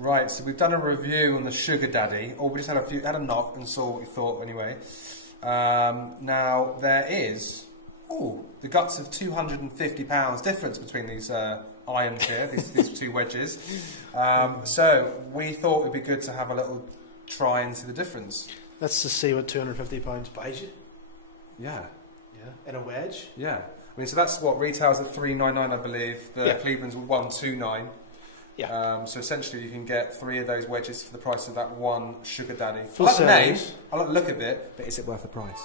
Right, so we've done a review on the Sugar Daddy, or we just had a knock and saw what we thought anyway. Now there is, the guts of £250 difference between these irons here, these two wedges. So we thought it'd be good to have a little try and see the difference. Let's just see what £250 buys you. Yeah. Yeah. In a wedge. Yeah. I mean, so that's what retails at $399, I believe. The Cleveland's $129. Yeah. So essentially, you can get 3 of those wedges for the price of that one Sugar Daddy. I like the name, I like the look of it, but is it worth the price?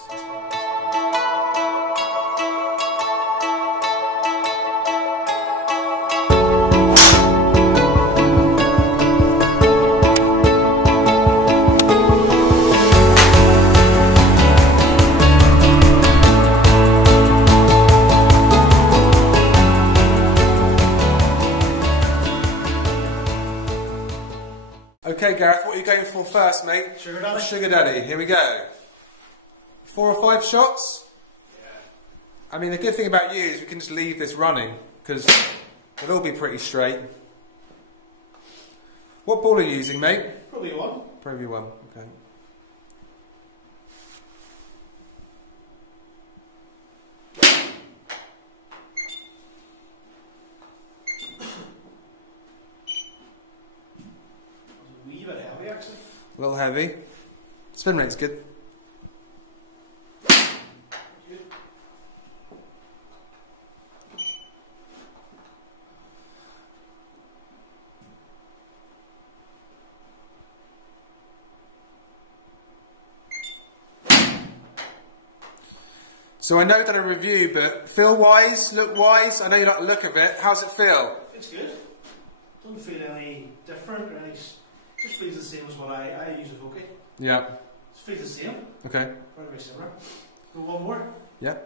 Okay, Gareth, what are you going for first, mate? Sugar Daddy. Sugar Daddy, here we go. 4 or 5 shots? Yeah. I mean, the good thing about you is we can just leave this running, because it'll all be pretty straight. What ball are you using, mate? Probably one. Probably one, okay. A little heavy. Spin rate's good. So I know I've done a review, but feel-wise, look-wise, I know you like the look of it. How's it feel? It's good. Doesn't feel any different or any... Just feels the same as what I use at Hockey. Yeah. Just feels the same. Okay. Very similar. Go one more. Yeah.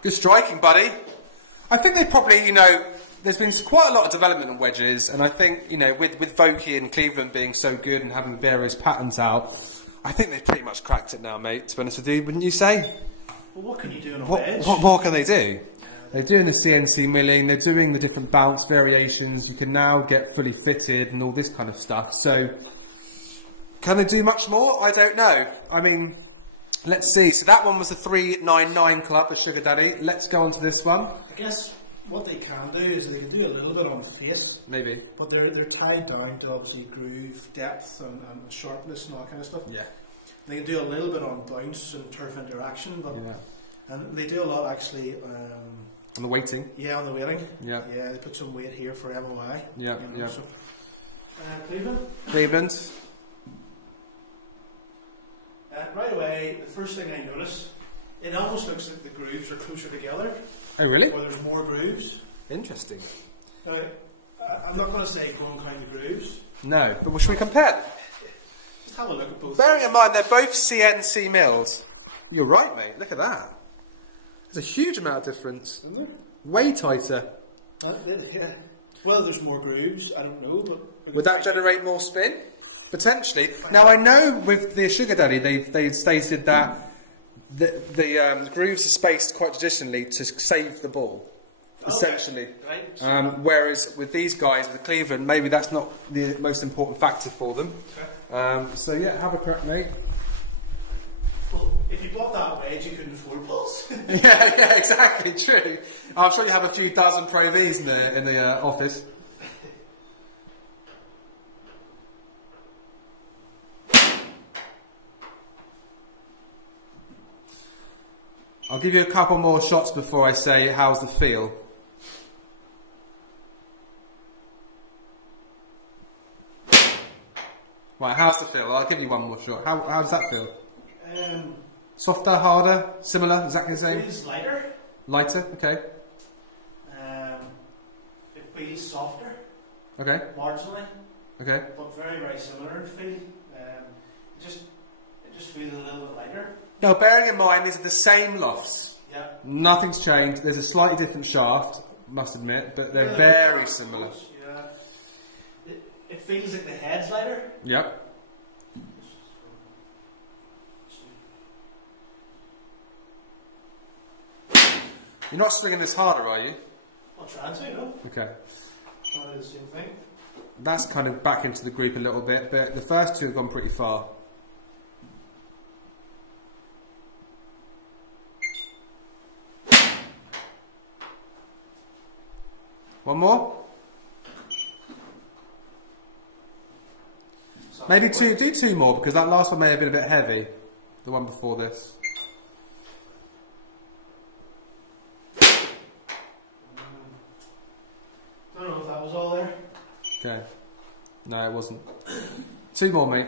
Good striking, buddy. I think they probably, there's been quite a lot of development on wedges, and I think, with Vokey and Cleveland being so good and having various patterns out, I think they've pretty much cracked it now, mate, to be honest with you, wouldn't you say? Well, what can you do on a wedge? What more can they do? They're doing the CNC milling, they're doing the different bounce variations, you can now get fully fitted and all this kind of stuff. So, can they do much more? I don't know. I mean, let's see. So that one was the 399 club, the Sugar Daddy. Let's go on to this one. I guess what they can do is they can do a little bit on face. Maybe. But they're tied down to obviously groove, depth and sharpness and all that kind of stuff. Yeah. They can do a little bit on bounce and turf interaction, but and they do a lot actually on the weighting? Yeah, on the weighting. Yeah. Yeah, they put some weight here for MOI. Yeah, So. Cleveland? Cleveland. Right away, the first thing I notice, it almost looks like the grooves are closer together. Oh, really? Or there's more grooves. Interesting. Now, I'm not going to say go and count the grooves. No, but should we compare them? Just have a look at both. Bearing in mind they're both CNC mills. You're right, mate. Look at that. There's a huge amount of difference. Isn't there? Way tighter. Yeah. Well, there's more grooves. I don't know, but would that generate more spin? Potentially. Now I know with the Sugar Daddy they've stated that the grooves are spaced quite traditionally to save the ball, essentially. Right. Whereas with these guys, with Cleveland, maybe that's not the most important factor for them. Okay. So yeah, have a crack, mate. Well, if you bought that wedge, you couldn't afford balls. yeah, exactly, true. I'm sure you have a few dozen Pro Vs in the office. I'll give you a couple more shots before I say how's the feel. Right, how's the feel? I'll give you one more shot. How does that feel? Softer, harder, similar, exactly the same? It feels lighter. Lighter, okay. It feels softer. Okay. Marginally. Okay. But very, very similar in feel. It just feels a little bit lighter. Now, bearing in mind, these are the same lofts. Yeah. Nothing's changed. There's a slightly different shaft, must admit, but they're very similar. Yeah. It feels like the head's lighter. Yep. You're not slinging this harder, are you? I'll try to, no? Okay. Try to do the same thing. That's kind of back into the group a little bit, but the first two have gone pretty far. One more? Maybe two. Do two more, because that last one may have been a bit heavy. The one before this. Don't know if that was all there. Okay. No, it wasn't. Two more, mate.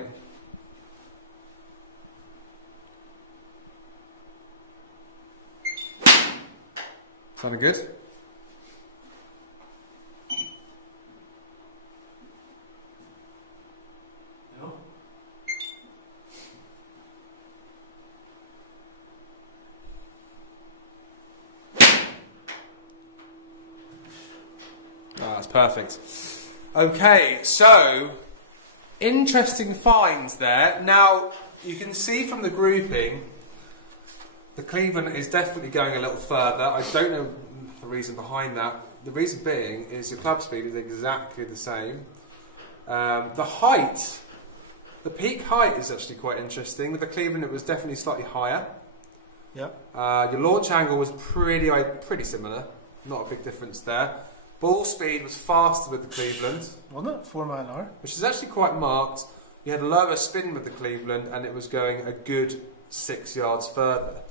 Sounding good? No. Ah, that's perfect. Okay, so interesting finds there. Now you can see from the grouping, the Cleveland is definitely going a little further. I don't know the reason behind that. The reason being is the club speed is exactly the same. The height, the peak height is actually quite interesting. With the Cleveland, it was definitely slightly higher. Yep. Your launch angle was pretty similar. Not a big difference there. Ball speed was faster with the Cleveland. Wasn't it? 4 mile an hour. Which is actually quite marked. You had a lower spin with the Cleveland and it was going a good 6 yards further.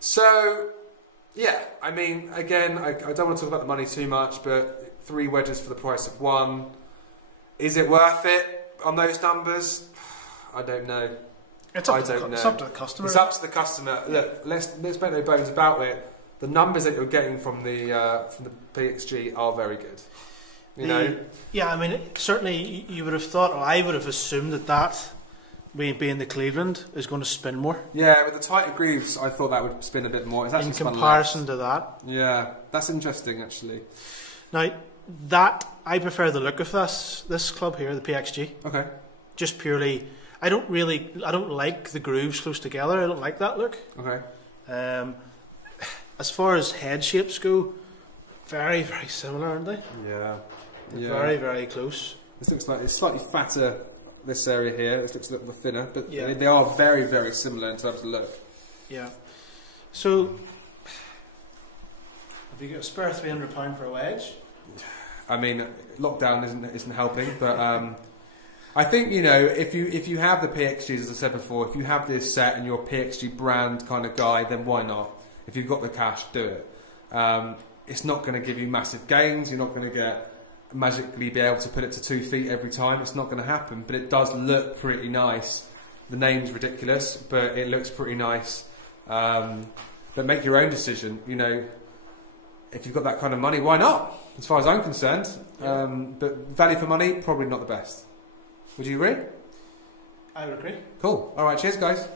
So, yeah, I mean, again, I don't want to talk about the money too much, but 3 wedges for the price of 1. Is it worth it on those numbers? I don't know. It's up to the customer. It's up to the customer. Look, let's make no bones about it. The numbers that you're getting from the PXG are very good. You know? Yeah, I mean, certainly you would have thought, or I would have assumed that being the Cleveland is going to spin more. Yeah, with the tighter grooves, I thought that would spin a bit more. It's actually in comparison to that. Yeah, that's interesting actually. Now, I prefer the look of this club here, the PXG. Okay. Just purely, I don't like the grooves close together. I don't like that look. Okay. As far as head shapes go, very, very similar, aren't they? Yeah. Very, very close. This looks like it's slightly fatter, this area here. This looks a little thinner, but yeah, they are very, very similar in terms of look. Yeah. So, have you got a spare £300 for a wedge? I mean, lockdown isn't helping, but I think, you know, if you have the PXGs, as I said before, if you have this set and you're a PXG brand kind of guy, then why not? If you've got the cash, do it. It's not going to give you massive gains. You're not going to magically be able to put it to 2 feet every time. It's not going to happen, but it does look pretty nice. The name's ridiculous, but it looks pretty nice. But make your own decision. You know, if you've got that kind of money, why not? As far as I'm concerned. Yeah. But value for money, probably not the best. Would you agree? I would agree. Cool. All right, cheers, guys.